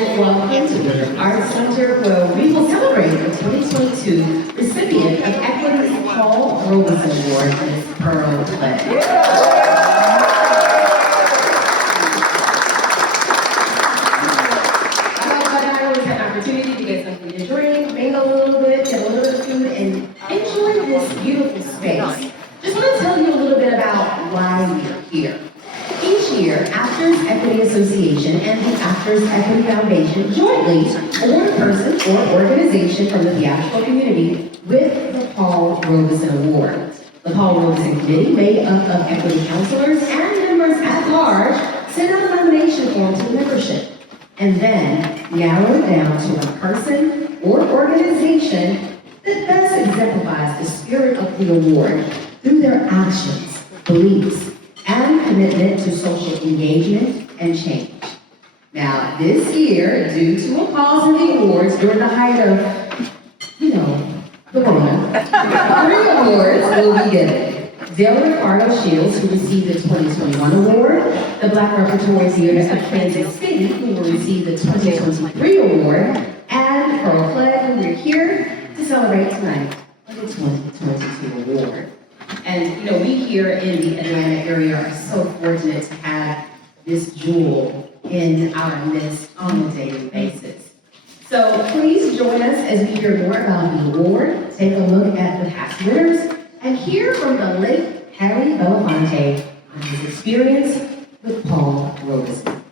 and welcome to the Arts Center, where we will celebrate the 2022 recipient of Equity's Paul Robeson Award, Ms. Pearl Clegg. I always have an opportunity to get something to drink, mingle a little bit, get a little bit of food, and enjoy this beautiful space. Just want to tell you a little bit about why we're here. Each year, Actors Equity Association and the Actors Equity Foundation jointly award a person or organization from the theatrical community with the Paul Robeson Award. The Paul Robeson Committee, made up of equity counselors and members at large, send out a nomination form to the membership, and then narrow it down to a person or organization that best exemplifies the spirit of the award through their actions, beliefs, and commitment to social engagement and change. Now, this year, due to a pause in the awards during the height of, the Corona, 3 awards will be given. Dale Ricardo Shields, who received the 2021 award, the Black Repertory Theater of Kansas City, who will receive the 2023 award, and Pearl Clegg, who we're here to celebrate tonight with the 2022 award. And we here in the Atlanta area are so fortunate to have this jewel in our midst on a daily basis. So please join us as we hear more about the award, take a look at the past winners, and hear from the late Harry Belafonte on his experience with Paul Robeson.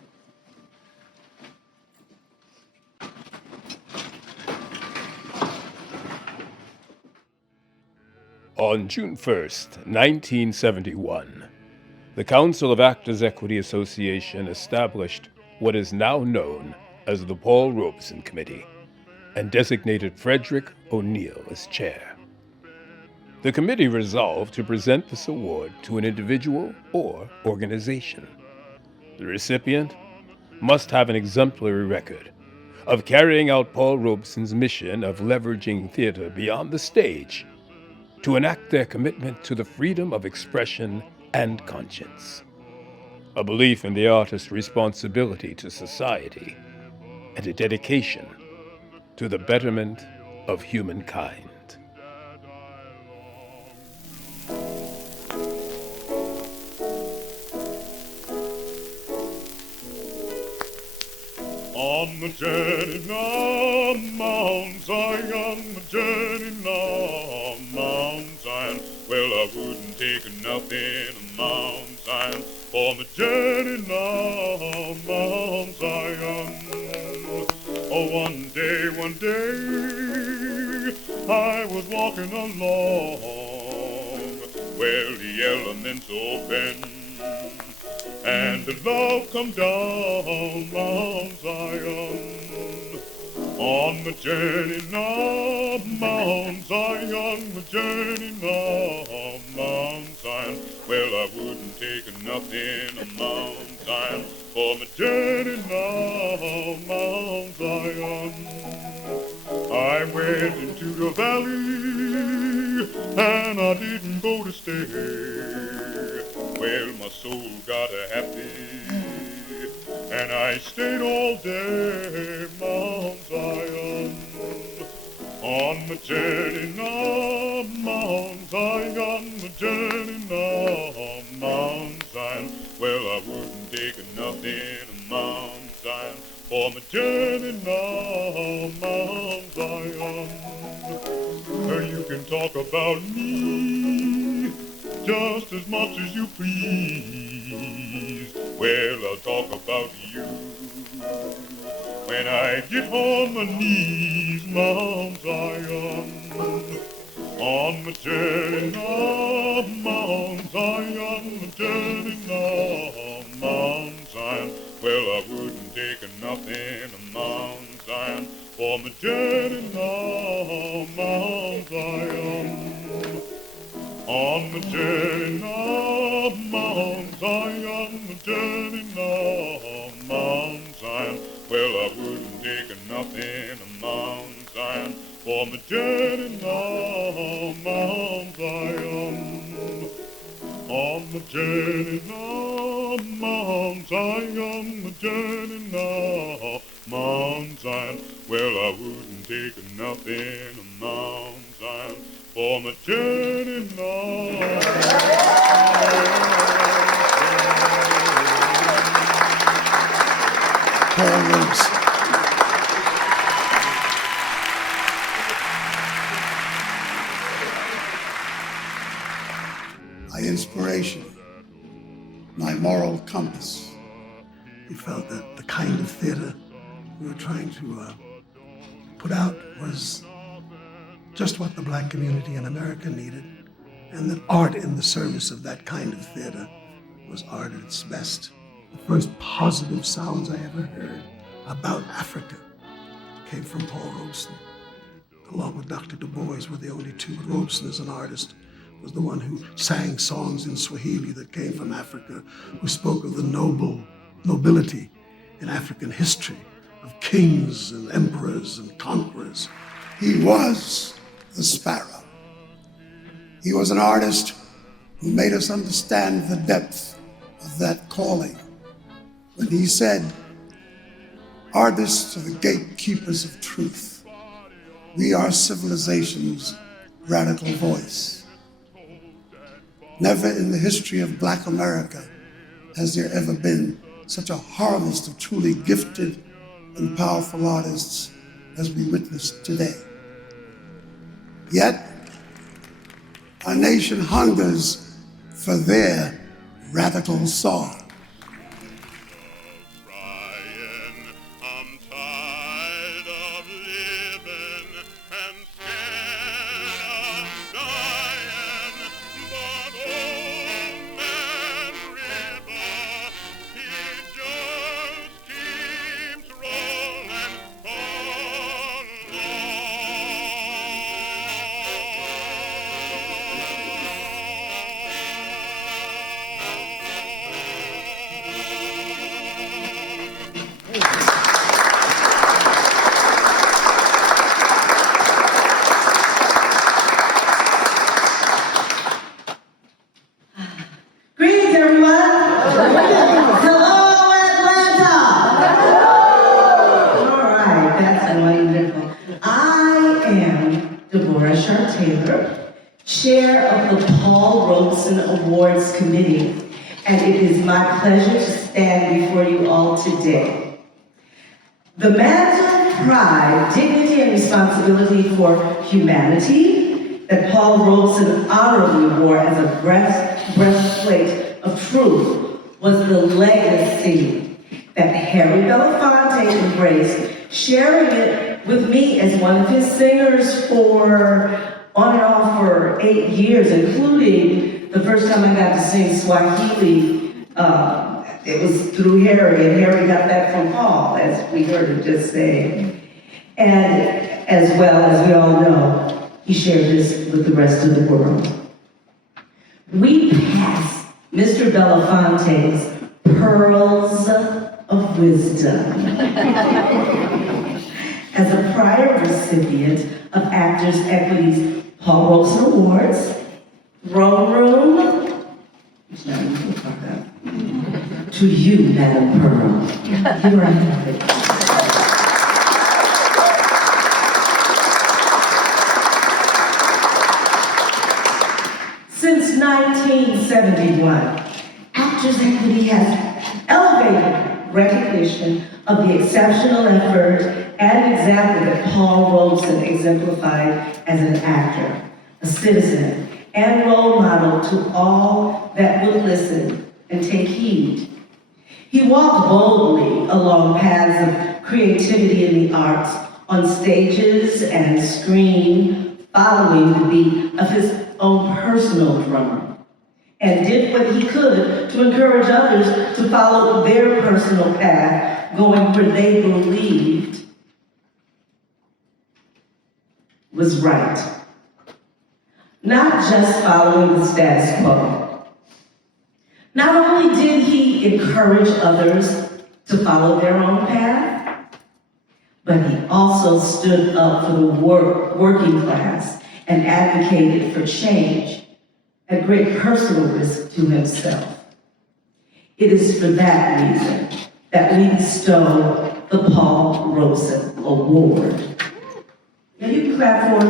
On June 1st, 1971, the Council of Actors Equity Association established what is now known as the Paul Robeson Committee and designated Frederick O'Neill as chair. The committee resolved to present this award to an individual or organization. The recipient must have an exemplary record of carrying out Paul Robeson's mission of leveraging theater beyond the stage to enact their commitment to the freedom of expression and conscience, a belief in the artist's responsibility to society, and a dedication to the betterment of humankind. On the journey now, Mount Zion, the journey now, Mount Zion. Well, I wouldn't take nothing of Mount Zion for my journey now, Mount Zion. Oh, one day, I was walking along, well, the elements open, and the love come down Mount Zion. On the journey now, Mount Zion, the journey now, Mount Zion. Well, I wouldn't take nothing of Mount Zion for my journey now, Mount Zion. I went into the valley, and I didn't go to stay. Well, my soul got happy, and I stayed all day, Mount Zion. On the journey now, Mount Zion, the journey now, Mount Zion. Well, I wouldn't take nothing of Mount Zion for my journey now, Mount Zion. You can talk about me just as much as you please. Well, I'll talk about you when I get on my knees, Mount Zion. On the journey now, Mount Zion, the journey now, Mount Zion. Well, I wouldn't take nothing of Mount Zion for my journey now, Mount Zion. On the journey now, Mount Zion, the journey now, Mount Zion. Well, I wouldn't take nothing of Mount Zion for my journey now, Mount Zion. On the journey now, Mount Zion, the journey now, Mount Zion. Well, I wouldn't take nothing of Mount Zion for my journey now. Paul Robeson. My inspiration, my moral compass. We felt that the kind of theater we were trying to put out was just what the black community in America needed, and that art in the service of that kind of theater was art at its best. The first positive sounds I ever heard about Africa came from Paul Robeson. Along with Dr. Du Bois were the only two, but Robeson as an artist was the one who sang songs in Swahili that came from Africa, who spoke of the nobility in African history, of kings and emperors and conquerors. He was the sparrow. He was an artist who made us understand the depth of that calling. When he said, "Artists are the gatekeepers of truth. We are civilization's radical voice." Never in the history of Black America has there ever been such a harvest of truly gifted and powerful artists as we witness today. Yet, our nation hungers for their radical song. I'm tired of living and scared of dying, but old man River, he just keeps rolling Greetings, everyone. Hello, Atlanta. All right, that's wonderful. I am Deborah Sharp Taylor, chair of the Paul Robeson Awards Committee, and it is my pleasure to stand before you all today. The mantle of pride, dignity, and responsibility for humanity that Paul Robeson honorably wore as a breastplate of truth was the legacy that Harry Belafonte embraced, sharing it with me as one of his singers for on and off for 8 years, including the first time I got to sing Swahili. It was through Harry, and Harry got that from Paul, as we heard him just say. And as well, as we all know, he shared this with the rest of the world. We pass Mr. Belafonte's pearls of wisdom. As a prior recipient of Actors Equity's Paul Robeson Awards, Throne Room, which now you can talk about, to you, Madam Pearl. Here I have it. Since 1971, Actors Equity has elevated recognition of the exceptional effort and example that Paul Robeson exemplified as an actor, a citizen, and role model to all that would listen and take heed. He walked boldly along paths of creativity in the arts, on stages and screen, following the beat of his own personal drummer, and did what he could to encourage others to follow their personal path, going where they believed was right. Not just following the status quo. Not only did he encourage others to follow their own path, but he also stood up for the working class and advocated for change at great personal risk to himself. It is for that reason that we bestow the Paul Robeson Award. Now you can clap for him.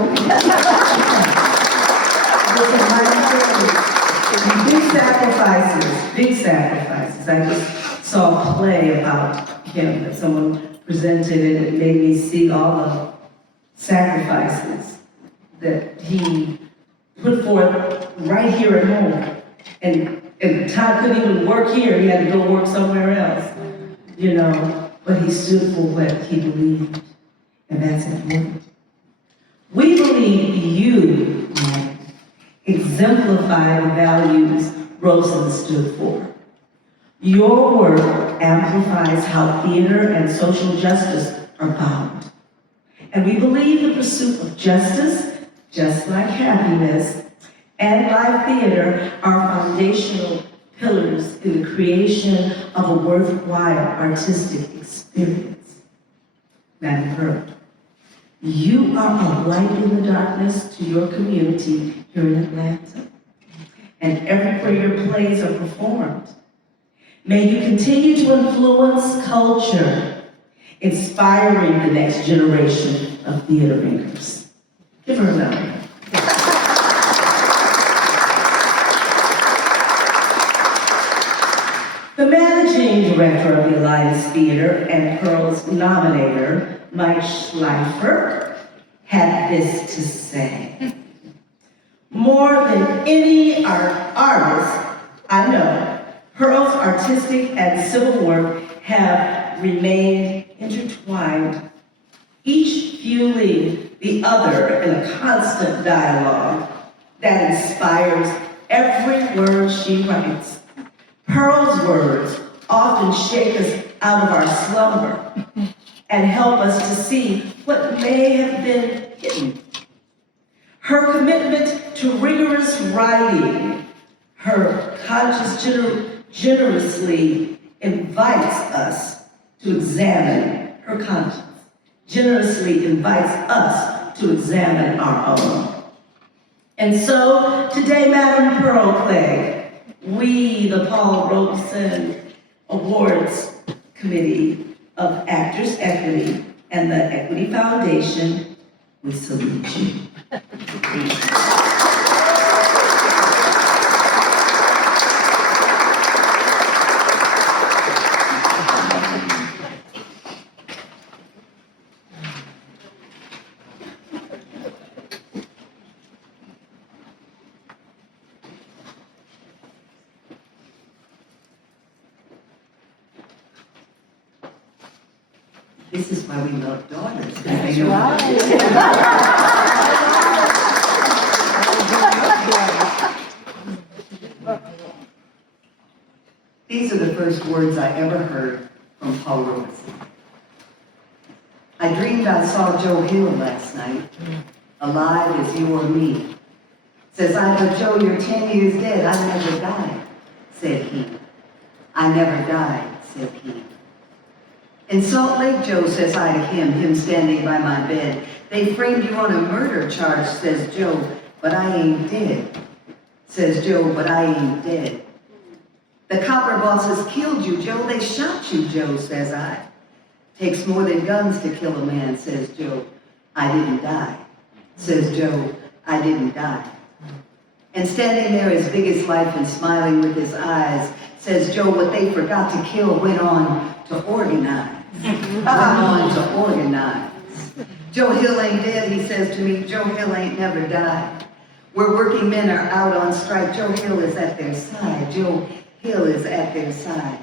Listen, my friend, big sacrifices. I just saw a play about him that someone presented, and it made me see all the sacrifices that he put forth right here at home. And Todd couldn't even work here, he had to go work somewhere else, you know, but he stood for what he believed, and that's important. We believe you exemplify the values Robeson stood for. Your work amplifies how theater and social justice are bound. And we believe the pursuit of justice, just like happiness, and live theater are foundational pillars in the creation of a worthwhile artistic experience. Madam Pearl, you are a light in the darkness to your community here in Atlanta, and everywhere your plays are performed. May you continue to influence culture, inspiring the next generation of theater makers. Give her a round. The managing director of the Alliance Theater and Pearl's nominator, Mike Schleifer, had this to say. More than any artist I know, Pearl's artistic and civil work have remained intertwined, each fueling the other in a constant dialogue that inspires every word she writes. Pearl's words often shake us out of our slumber and help us to see what may have been hidden. Her commitment to rigorous writing, her conscience generously invites us to examine her conscience, generously invites us to examine our own. And so today, Madam Pearl Clegg, we, the Paul Robeson Awards Committee of Actors Equity and the Equity Foundation, we salute you. This is why we love daughters. That's right. These are the first words I ever heard from Paul Robeson. I dreamed I saw Joe Hill last night, alive as you or me. Says I, but Joe, you're 10 years dead. I never died, said he. I never died, said he. In Salt Lake, Joe, says I to him standing by my bed. They framed you on a murder charge, says Joe, but I ain't dead. Says Joe, but I ain't dead. The copper bosses killed you, Joe. They shot you, Joe, says I. Takes more than guns to kill a man, says Joe. I didn't die. Says Joe, I didn't die. And standing there as big as life and smiling with his eyes, says Joe, what they forgot to kill went on to organize. Went on to organize. Joe Hill ain't dead, he says to me. Joe Hill ain't never died. Where working men are out on strike, Joe Hill is at their side. Joe Hill is at their side.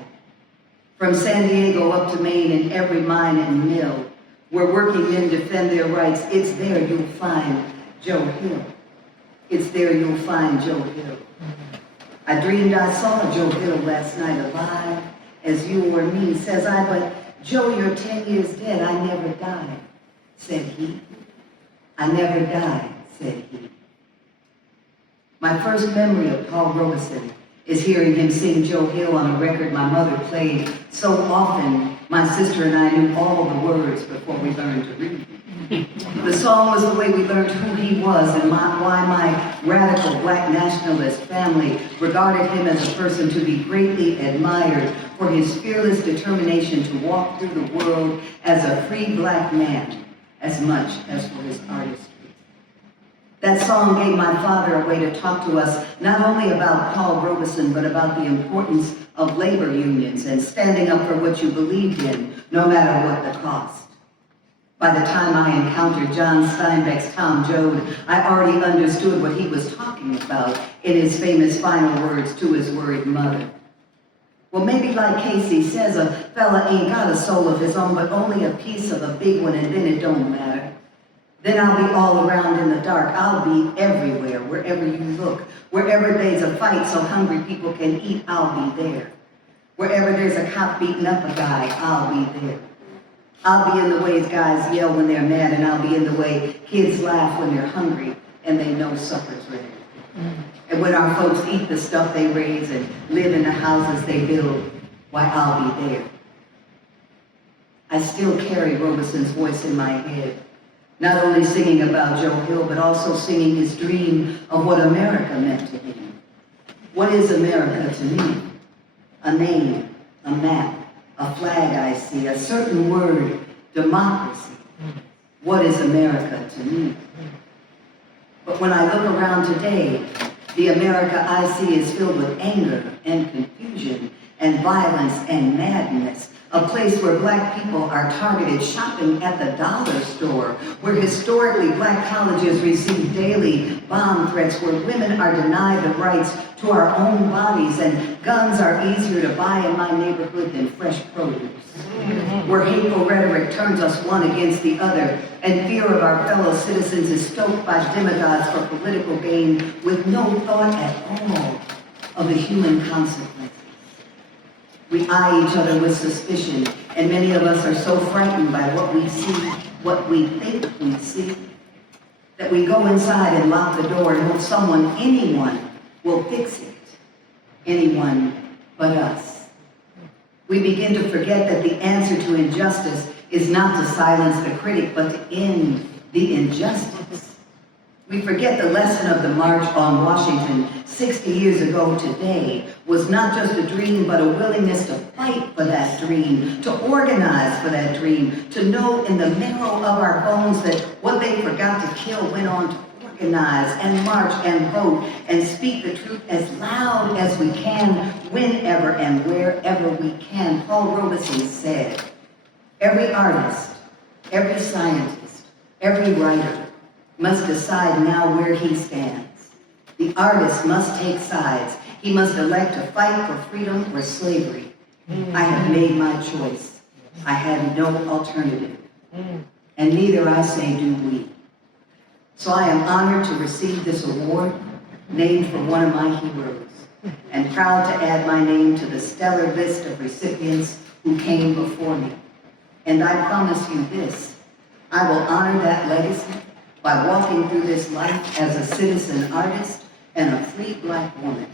From San Diego up to Maine in every mine and mill, where working men defend their rights, it's there you'll find Joe Hill. It's there you'll find Joe Hill. I dreamed I saw Joe Hill last night alive as you or me. Says I, but Joe, you're 10 years dead. I never died, said he. I never died, said he. My first memory of Paul Robeson is hearing him sing Joe Hill on a record my mother played so often. My sister and I knew all the words before we learned to read. The song was the way we learned who he was and why my radical black nationalist family regarded him as a person to be greatly admired, for his fearless determination to walk through the world as a free black man as much as for his artistry. That song gave my father a way to talk to us not only about Paul Robeson, but about the importance of labor unions and standing up for what you believed in, no matter what the cost. By the time I encountered John Steinbeck's Tom Joad, I already understood what he was talking about in his famous final words to his worried mother. Well, maybe like Casey says, a fella ain't got a soul of his own, but only a piece of a big one, and then it don't matter. Then I'll be all around in the dark. I'll be everywhere, wherever you look. Wherever there's a fight so hungry people can eat, I'll be there. Wherever there's a cop beating up a guy, I'll be there. I'll be in the ways guys yell when they're mad, and I'll be in the way kids laugh when they're hungry and they know supper's ready. And when our folks eat the stuff they raise and live in the houses they build, why, I'll be there. I still carry Robeson's voice in my head, not only singing about Joe Hill, but also singing his dream of what America meant to him. What is America to me? A name, a map, a flag I see, a certain word, democracy. What is America to me? But when I look around today, the America I see is filled with anger and confusion and violence and madness. A place where black people are targeted shopping at the dollar store, where historically black colleges receive daily bomb threats, where women are denied the rights to our own bodies, and guns are easier to buy in my neighborhood than fresh produce. Where hateful rhetoric turns us one against the other, and fear of our fellow citizens is stoked by demagogues for political gain with no thought at all of the human consequences. We eye each other with suspicion, and many of us are so frightened by what we see, what we think we see, that we go inside and lock the door and hope someone, anyone, will fix it. Anyone but us. We begin to forget that the answer to injustice is not to silence the critic, but to end the injustice. We forget the lesson of the March on Washington 60 years ago today was not just a dream, but a willingness to fight for that dream, to organize for that dream, to know in the marrow of our bones that what they forgot to kill went on to organize and march and vote and speak the truth as loud as we can, whenever and wherever we can. Paul Robeson said, every artist, every scientist, every writer must decide now where he stands. The artist must take sides. He must elect to fight for freedom or slavery. I have made my choice. I have no alternative. And neither, I say, do we. So I am honored to receive this award, named for one of my heroes, and proud to add my name to the stellar list of recipients who came before me. And I promise you this, I will honor that legacy by walking through this life as a citizen artist and a free black woman.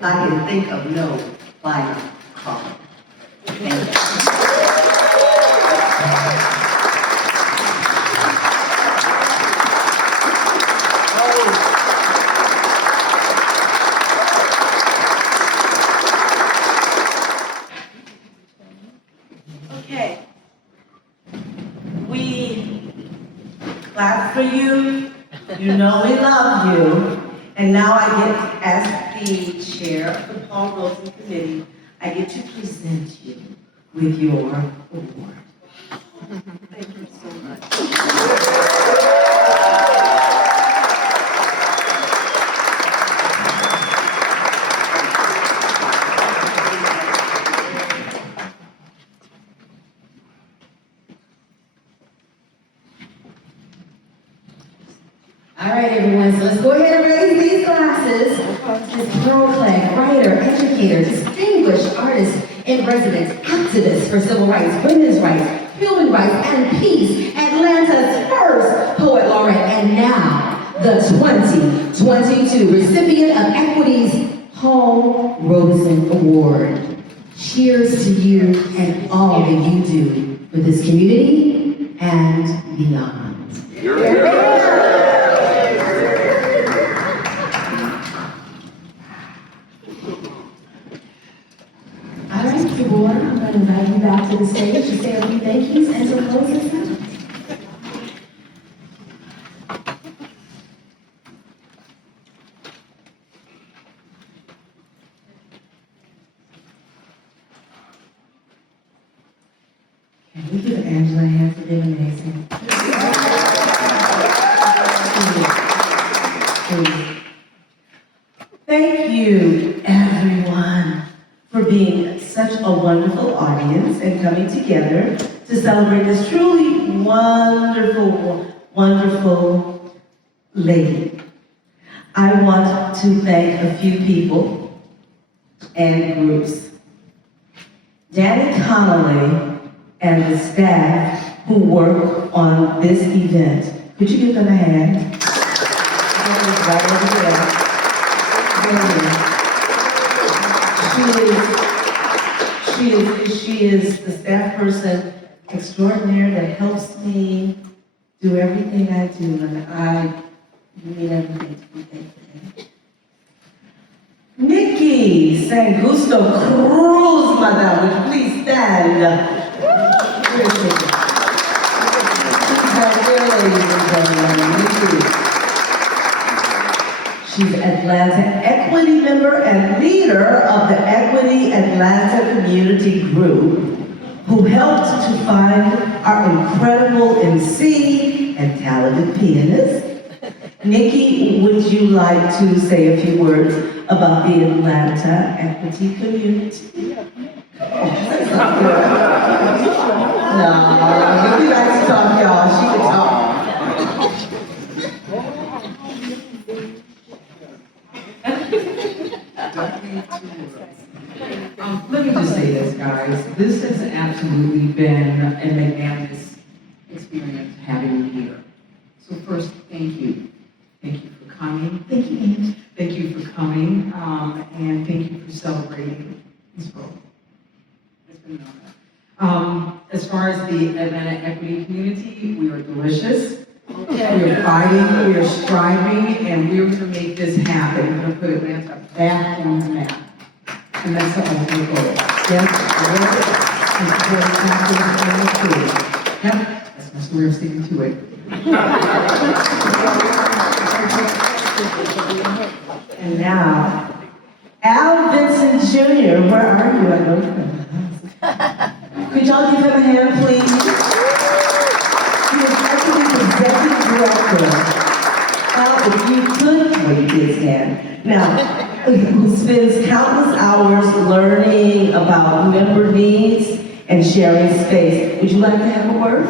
I can think of no finer calling. Okay. We clap for you. You know we love you. And now I get, as the chair of the Paul Robeson Committee, I get to present you with your award. Thank you so much. All right, everyone, so let's go ahead and raise these glasses. This Pearl Clegg, writer, educator, distinguished artist in residence, activist for civil rights, women's rights, human rights, and peace, Atlanta's first poet laureate, and now the 2022 recipient of Equity's Paul Robeson Award. Cheers to you and all that you do for this community and beyond. All right, so say a few thank yous and to close us out. Can we give Angela a hand for being amazing? Please. Thank you, everyone, for being such a wonderful audience and coming together to celebrate this truly wonderful, wonderful lady. I want to thank a few people and groups. Janet Connolly and the staff who work on this event. Could you give them a hand? Right over there. She is the staff person extraordinaire that helps me do everything I do, and you mean everything to me. Thank you. Nikki Sangusto Cruz, madam, would you please stand? She's Atlanta Equity member and leader of the Equity Atlanta Community Group, who helped to find our incredible MC and talented pianist. Nikki, would you like to say a few words about the Atlanta Equity Community? No, Nikki likes to talk, y'all. She can talk. Let me just say this, guys. This has absolutely been a magnanimous experience having you here. So first, thank you. Thank you for coming. Thank you, Ange. Thank you for coming, and thank you for celebrating this program. It's been an honor. As far as the Atlanta Equity Community, we are delicious. We are fighting, we are striving, and we're going to make this happen. We're going to put Atlanta back on the map. And that's the ultimate goal. Yes, yep, that's my story, I'm sticking to it. And now, Al Vincent Jr., where are you? I know you're in the house. Could y'all give him a hand, please? He is actually executive director. Al, if you could wave his hand. Now, who spends countless hours learning about member needs and sharing space. Would you like to have a word?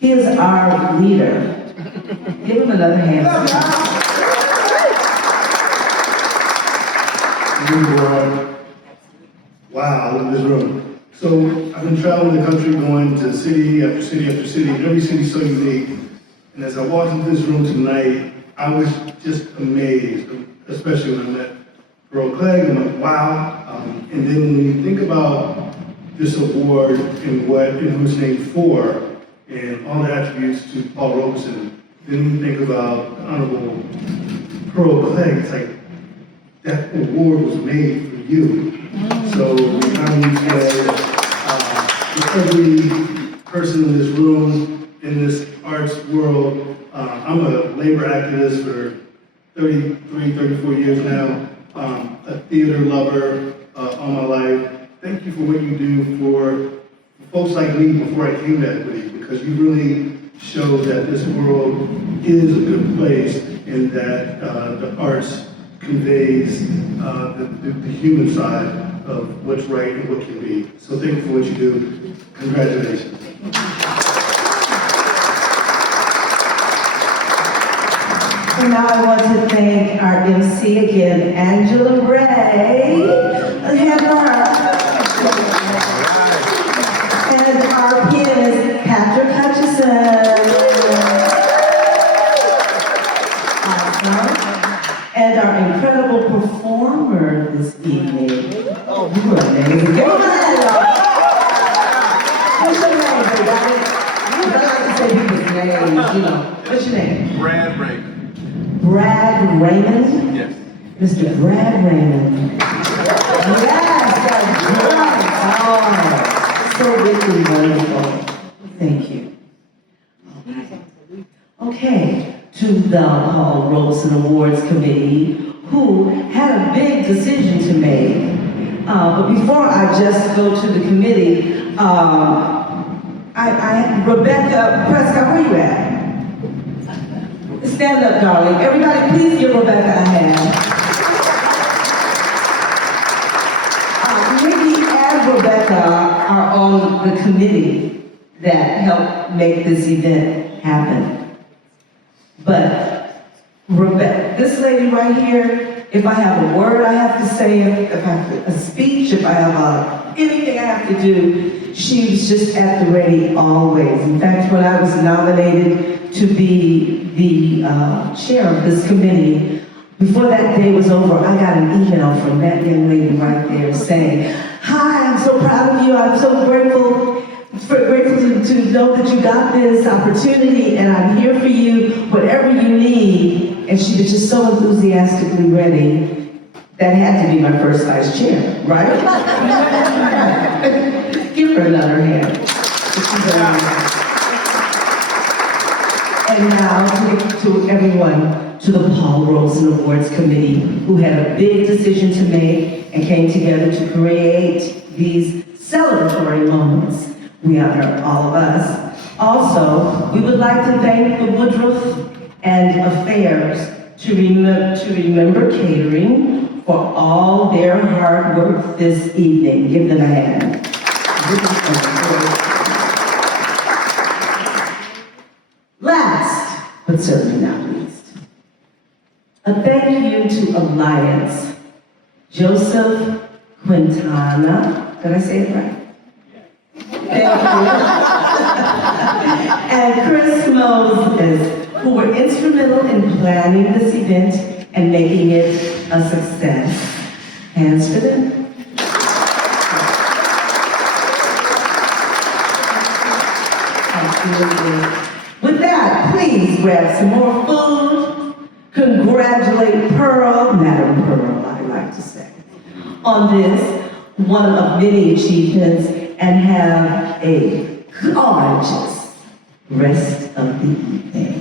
He is our leader. Give him another hand. Wow, look at this room. So I've been traveling the country, going to city after city after city, and every city's so unique. And as I walked into this room tonight, I was just amazed, especially when I met Earl Clegg. I'm like, wow. And then when you think about this award and who it's named for, and all the attributes to Paul Robeson, then you think about the Honorable Pearl Clegg. It's like, that award was made for you. So we honor you today. Every person in this room, in this arts world, I'm a labor activist for 33, 34 years now, a theater lover all my life. Thank you for what you do for folks like me before I came to Equity, because you really showed that this world is a good place and that the arts conveys the human side of what's right and what can be. So thank you for what you do. Congratulations. And now I want to thank our MC again, Angela Ray. Let's have her. And our pianist, Patrick Hutchison. Awesome. And our incredible performer this evening. Oh, you are amazing. Give him a hand, y'all. What's your name, everybody? I like to say people's names, you know. What's your name? Brad Raymond. Brad Raymond? Yes. Mr. Brad Raymond. Yes, that's right. Oh, so richly wonderful. Thank you. Okay, to the Paul Robeson Awards Committee, who had a big decision to make. But before I just go to the committee, Rebecca Prescott, where you at? Stand up, darling. Everybody, please give Rebecca a hand. Nikki and Rebecca are on the committee that helped make this event happen. But Rebecca, this lady right here, if I have a word I have to say, if I have a speech, if I have anything I have to do, she was just at the ready always. In fact, when I was nominated to be the chair of this committee, before that day was over, I got an email from that young lady right there saying, "Hi, I'm so proud of you. I'm so grateful to know that you got this opportunity, and I'm here for you, whatever you need." And she was just so enthusiastically ready. That had to be my first vice chair, right? Give her another hand. And now to everyone, to the Paul Robeson Awards Committee, who had a big decision to make and came together to create these celebratory moments. We honor all of us. Also, we would like to thank the Woodruff and Affairs to remember catering for all their hard work this evening. Give them a hand. Last, but certainly not least, a thank you to Alliance, Joseph Quintana, did I say it right? Thank you. And Chris Moses, who were instrumental in planning this event and making it a success. Hands for them. Absolutely. With that, please grab some more food. Congratulate Pearl, Madam Pearl, I like to say, on this, one of many achievements, and have a gorgeous rest of the evening.